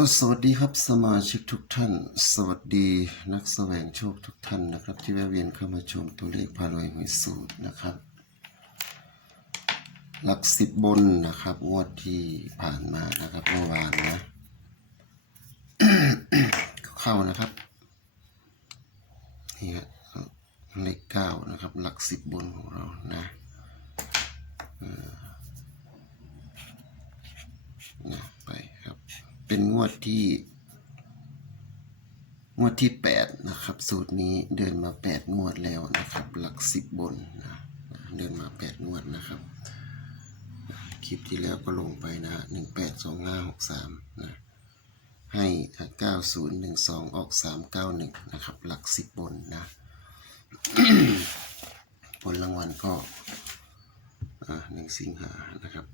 ก็สวัสดีครับสมาชิกทุกท่าน สวัสดีนักแสวงโชคทุกท่านนะครับ ที่แวะเวียนเข้ามาชมตัวเลขพารวยหวยสูตรนะครับ หลักสิบบนนะครับงวดที่ผ่านมานะครับเมื่อวานนะเข้านะครับนี่ฮะเลขเก้านะครับ หลักสิบบนของเรานะเออนะไปครับ เป็นงวดที่ งวดที่แปดนะครับ สูตรนี้เดินมาแปดงวดแล้วนะครับ หลักสิบบนนะเดินมาแปดงวดนะครับ คลิปที่แล้วก็ลงไปนะหนึ่งแปดสองห้าหกสามนะให้เก้าศูนย์หนึ่งสองออกสามเก้าหนึ่งนะครับ หลักสิบบนนะ ผลรางวัลก็หนึ่งสิงหานะครับ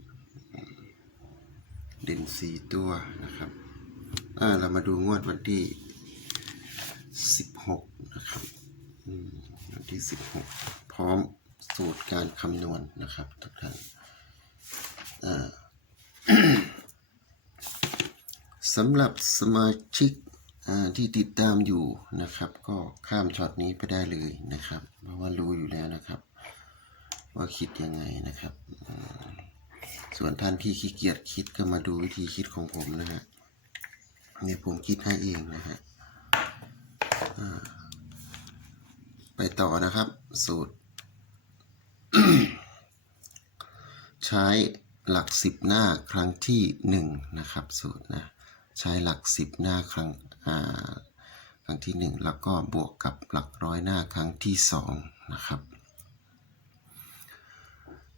เด่นสี่ตัวนะครับเรามาดูงวดวันที่สิบหกนะครับวันที่สิบหกพร้อมสูตรการคำนวณนะครับทุกท่านสำหรับสมาชิกที่ติดตามอยู่นะครับ ก็ข้ามช็อตนี้ไปได้เลยนะครับ เพราะว่ารู้อยู่แล้วนะครับ ว่าคิดยังไงนะครับ ส่วนท่านที่ขี้เกียจคิดก็มาดูวิธีคิดของผมนะฮะเนี่ยผมคิดให้เองนะฮะไปต่อนะครับ สูตร ใช้หลักสิบหน้าครั้งที่หนึ่งนะครับ สูตรนะ ใช้หลักสิบหน้าครั้งครั้งที่หนึ่งแล้วก็บวกกับหลักร้อยหน้าครั้งที่สองนะครับ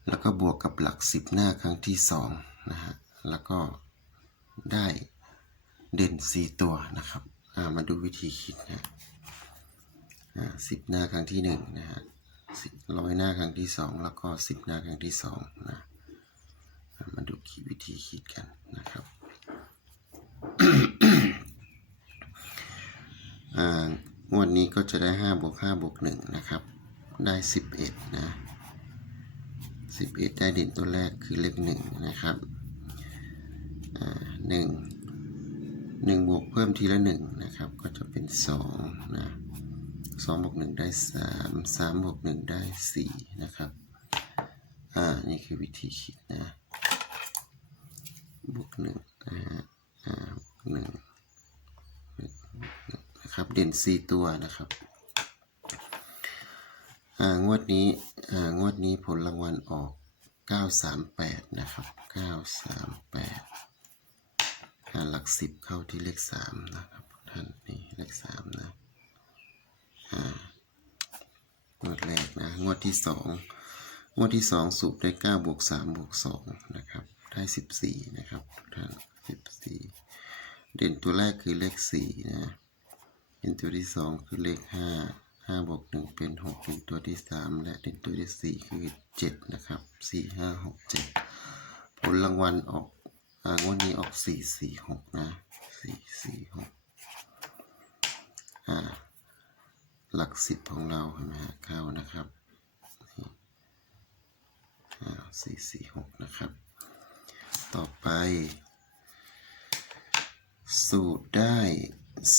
แล้วก็บวกกับหลักสิบหน้าครั้งที่สองนะฮะ แล้วก็ได้เด่นสี่ตัวนะครับามาดูวิธีคิดนะสิบหน้าครั้งที่หนึ่งนะฮะร้อยหน้าครั้งที่สองแล้วก็สิบหน้าครั้งที่สองนะมาดูคิดวิธีคิดกันนะครับอ่างวดนี้ก็จะได้ห้าบวกห้าบวกหนึ่งนะครับ ได้สิบเอ็ดนะ สิบเอ็ดได้เด่นตัวแรกคือเลขหนึ่งนะครับหนึ่งหนึ่งบวกเพิ่มทีละหนึ่งนะครับ ก็จะเป็นสองนะสองบวกหนึ่งได้สามสามบวกหนึ่งได้สี่นะครับ อ่า นี่คือวิธีคิดนะ บวกหนึ่งนะฮะ อ่าบวกหนึ่งหนึ่งนะครับ เด่นสี่ตัวนะครับ อ่า งวดนี้ งวดนี้ผลรางวัลออก 938 นะครับ 938หาหลักสิบเข้าที่เลขสามนะครับท่านนี่เลขสามนะงวดแรกนะ งวดที่สองงวดที่สองสูบได้เก้าบวกสามบวกสองนะครับได้สิบสี่นะครับท่านสิบสี่เด่นตัวแรกคือเลขสี่นะ เด่นตัวที่สองคือเลขห้า ห้าบวกหนึ่งเป็นหกเป็นตัวที่สามและเด่นตัวที่สี่คือเจ็ดนะครับสี่ห้าหกเจ็ดผลรางวัลออกงวดนี้ออกสี่สี่หกนะสี่สี่หกอ่าหลักสิบของเราเห็นไหมฮะเข้านะครับอ่าสี่สี่หกนะครับ ต่อไป สูตรได้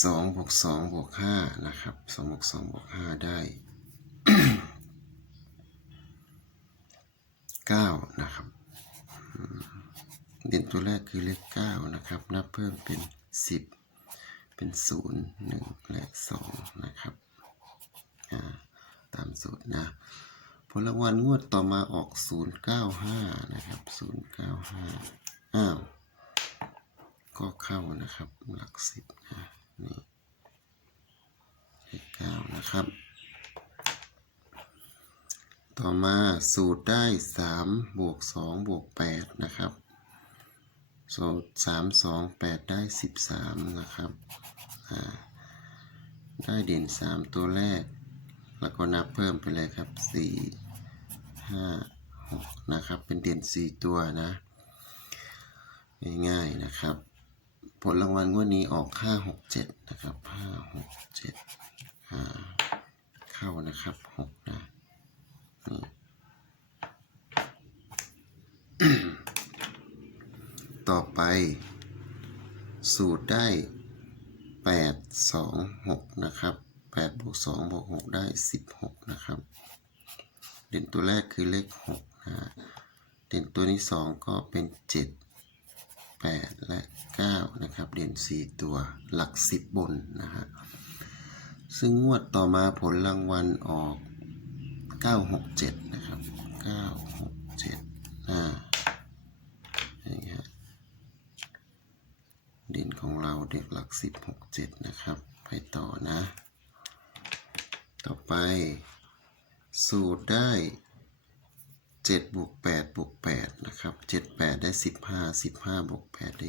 สองบวกสองบวกห้านะครับสองบวกสองบวกห้าได้เก้านะครับเด่นตัวแรกคือเลขเก้านะครับ นับเพิ่มเป็นสิบเป็นศูนย์หนึ่งและสองนะครับตามสูตรนะ ผลรางวัลงวดต่อมาออกศูนย์เก้าห้านะครับศูนย์เก้าห้าอ้าว ก็เข้านะครับ หลักสิบนะ เก้านะครับ ต่อมาสูตรได้สามบวกสองบวกแปดนะครับ สูตรสามสองแปดได้สิบสามนะครับ ได้เด่นสามตัวแรก แล้วก็นับเพิ่มไปเลยครับสี่ห้าหกนะครับ เป็นเด่นสี่ตัวนะ ง่ายๆนะครับ ลรางวัลงวดนี้ออกห้าหกเจ็ดนะครับห้าหกเจ็ดอ่าเข้านะครับหกนะนี่ต่อไป สูตรได้แปดสองหกนะครับแปดบวกสองบวกหกได้สิบหกนะครับ เด่นตัวแรกคือเลขหกนะเด่นตัวที่สองก็เป็นเจ็ดแปด นะครับเด่นสี่ตัวหลักสิบบนนะฮะซึ่งงวดต่อมาผลรางวัลออก 967 นะครับ 967อ่าอย่างเงี้ยเด่นของเราเด็กหลัก 10 67 นะครับ ไปต่อนะ ต่อไปสูตรได้ 7บวก8บวก8นะครับ7 8 ได้ 15 15บวก8ได้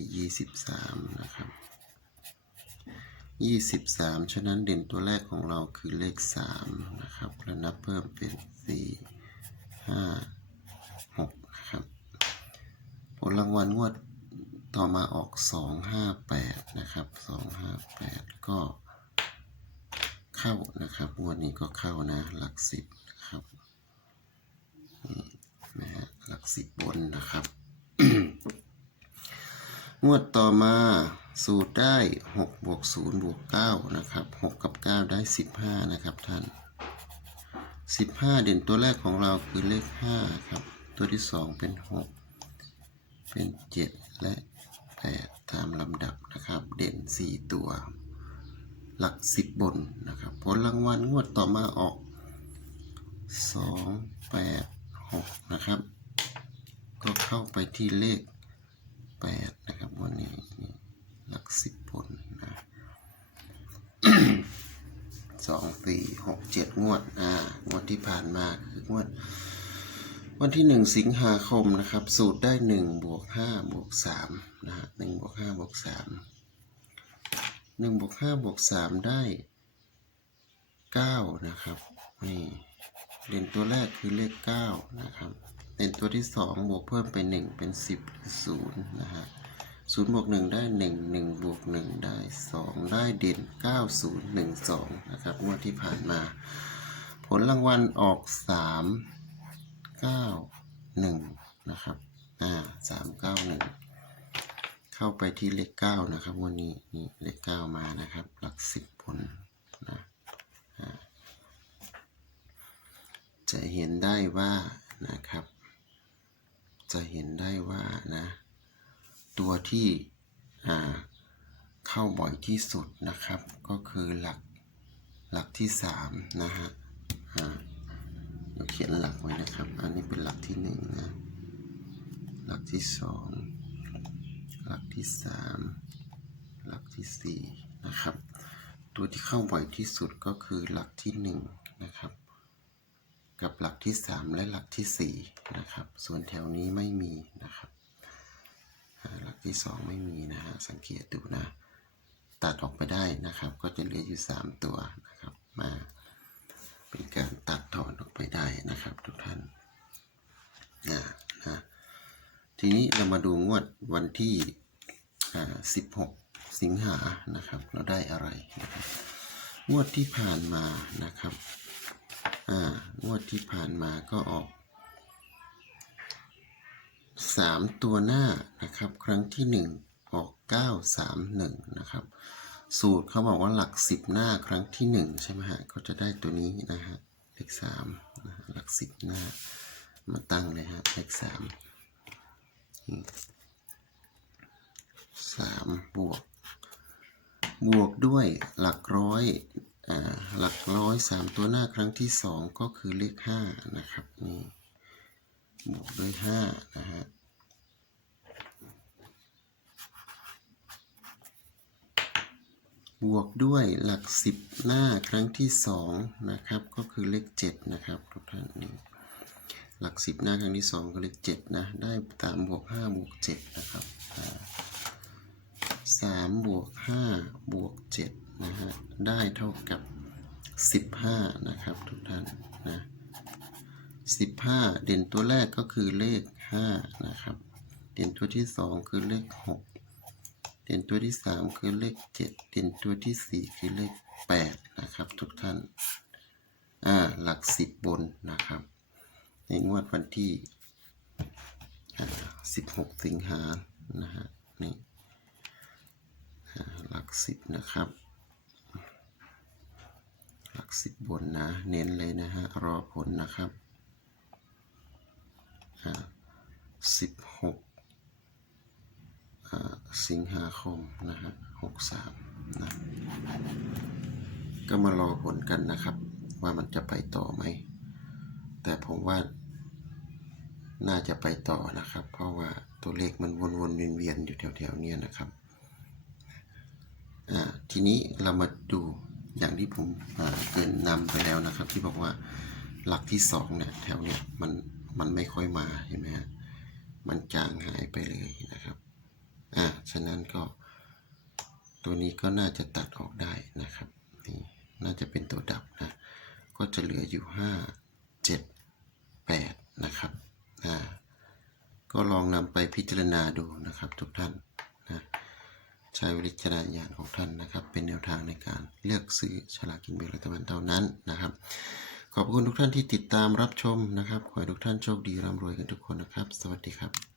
23 นะครับยี่สิบสามฉะนั้นเด่นตัวแรกของเราคือเลขสามนะครับ แล้วนับเพิ่มเป็นสี่ห้าหกนะครับ ผลรางวัลงวดต่อมาออกสองห้าแปดนะครับสองห้าแปดก็เข้านะครับงวดนี้ก็เข้านะ หลักสิบครับ นะฮะหลักสิบบนนะครับ งวดต่อมาสูตรได้6บวก0บวก9นะครับ6กับ9ได้15นะครับท่าน15เด่นตัวแรกของเราคือเลข5ครับ ตัวที่2เป็น6เป็น7และ8ตามลำดับนะครับ เด่น4ตัว หลัก10บนนะครับ ผลรางวัลงวดต่อมาออก2 8 6 นะครับ ก็เข้าไปที่เลขแปดนะครับ วันนี้หลักสิบผลนะสองสี่หกเจ็ดงวด อ่างวดที่ผ่านมาคืองวด วันที่หนึ่งสิงหาคมนะครับ สูตรได้หนึ่งบวกห้าบวกสามนะฮะหนึ่งบวกห้าบวกสามหนึ่งบวกห้าบวกสามได้เก้านะครับนี่เด่นตัวแรกคือเลขเก้านะครับ เด่นตัวที่สองบวกเพิ่มไปหนึ่งเป็นสิบศูนย์นะฮะศูนย์บวกหนึ่งได้หนึ่งหนึ่งบวกหนึ่งได้สองได้เด่นเก้าศูนย์หนึ่งสองนะครับงวดที่ผ่านมา ผลรางวัลออกสามเก้าหนึ่งนะครับ อ่าสามเก้าหนึ่งเข้าไปที่เลขเก้านะครับวันนี้นี่เลขเก้ามานะครับ หลักสิบผลนะจะเห็นได้ว่านะครับ จะเห็นได้ว่านะ ตัวที่เข้าบ่อยที่สุดนะครับ ก็คือหลักหลักที่สามนะฮะอ่าเดี๋ยวเขียนหลักไว้นะครับ อันนี้เป็นหลักที่หนึ่งนะ หลักที่สองหลักที่สามหลักที่สี่นะครับ ตัวที่เข้าบ่อยที่สุดก็คือหลักที่หนึ่งนะครับ กับหลักที่ 3 และหลักที่ 4 นะครับ ส่วนแถวนี้ไม่มีนะครับ หลักที่ 2 ไม่มีนะฮะ สังเกตดูนะ ตัดออกไปได้นะครับ ก็จะเหลืออยู่ 3 ตัวนะครับ มาเป็นการตัดถอนออกไปได้นะครับ ทุกท่านนะนะทีนี้เรามาดูงวดวันที่ 16 สิงหานะครับ เราได้อะไรนะครับงวดที่ผ่านมานะครับ อ่างวดที่ผ่านมาก็ออกสามตัวหน้านะครับ ครั้งที่หนึ่งออกเก้าสามหนึ่งนะครับ สูตรเขาบอกว่าหลักสิบหน้าครั้งที่หนึ่งใช่ไหมฮะก็จะได้ตัวนี้นะฮะเลขสามนะหลักสิบหน้า มาตั้งเลยฮะเลขสามสามบวก บวกด้วยหลักร้อย หลักร้อยสามตัวหน้าครั้งที่สองก็คือเลขห้านะครับนี่บวกด้วยห้านะฮะบวกด้วยหลักสิบหน้าครั้งที่สองนะครับ ก็คือเลขเจ็ดนะครับทุกท่านนี่หลักสิบหน้าครั้งที่สองก็เลขเจ็ดนะได้ตามบวกห้าบวกเจ็ดนะครับสามบวกห้าบวกเจ็ด นะฮะได้เท่ากับสิบห้านะครับทุกท่านนะสิบห้าเด่นตัวแรกก็คือเลขห้านะครับ เด่นตัวที่สองคือเลขหกเด่นตัวที่สามคือเลขเจ็ดเด่นตัวที่สี่คือเลขแปดนะครับทุกท่านอ่าหลักสิบบนนะครับ ในงวดวันที่สิบหกสิงหานะฮะนี่หลักสิบนะครับ หลักสิบบนนะ เน้นเลยนะฮะ รอผลนะครับสิบหกสิงหาคมนะฮะหกสามนะ ก็มารอผลกันนะครับ ว่ามันจะไปต่อไหม แต่ผมว่าน่าจะไปต่อนะครับ เพราะว่าตัวเลขมันวนๆเวียนๆอยู่แถวๆเนี้ยนะครับ อ่า ทีนี้เรามาดู อย่างที่ผมเกินนำไปแล้วนะครับ ที่บอกว่าหลักที่สองเนี่ยแถวเนี่ยมันมันไม่ค่อยมาเห็นไหมฮะมันจางหายไปเลยนะครับอ่าฉะนั้นก็ตัวนี้ก็น่าจะตัดออกได้นะครับนี่น่าจะเป็นตัวดับนะก็จะเหลืออยู่ห้าเจ็ดแปดนะครับอ่าก็ลองนำไปพิจารณาดูนะครับทุกท่านนะ ใช้วิจารณญาณของท่านนะครับ เป็นแนวทางในการเลือกซื้อฉลากกินแบ่งรัฐบาลเท่านั้นนะครับ ขอบคุณทุกท่านที่ติดตามรับชมนะครับ ขอให้ทุกท่านโชคดีร่ำรวยกันทุกคนนะครับ สวัสดีครับ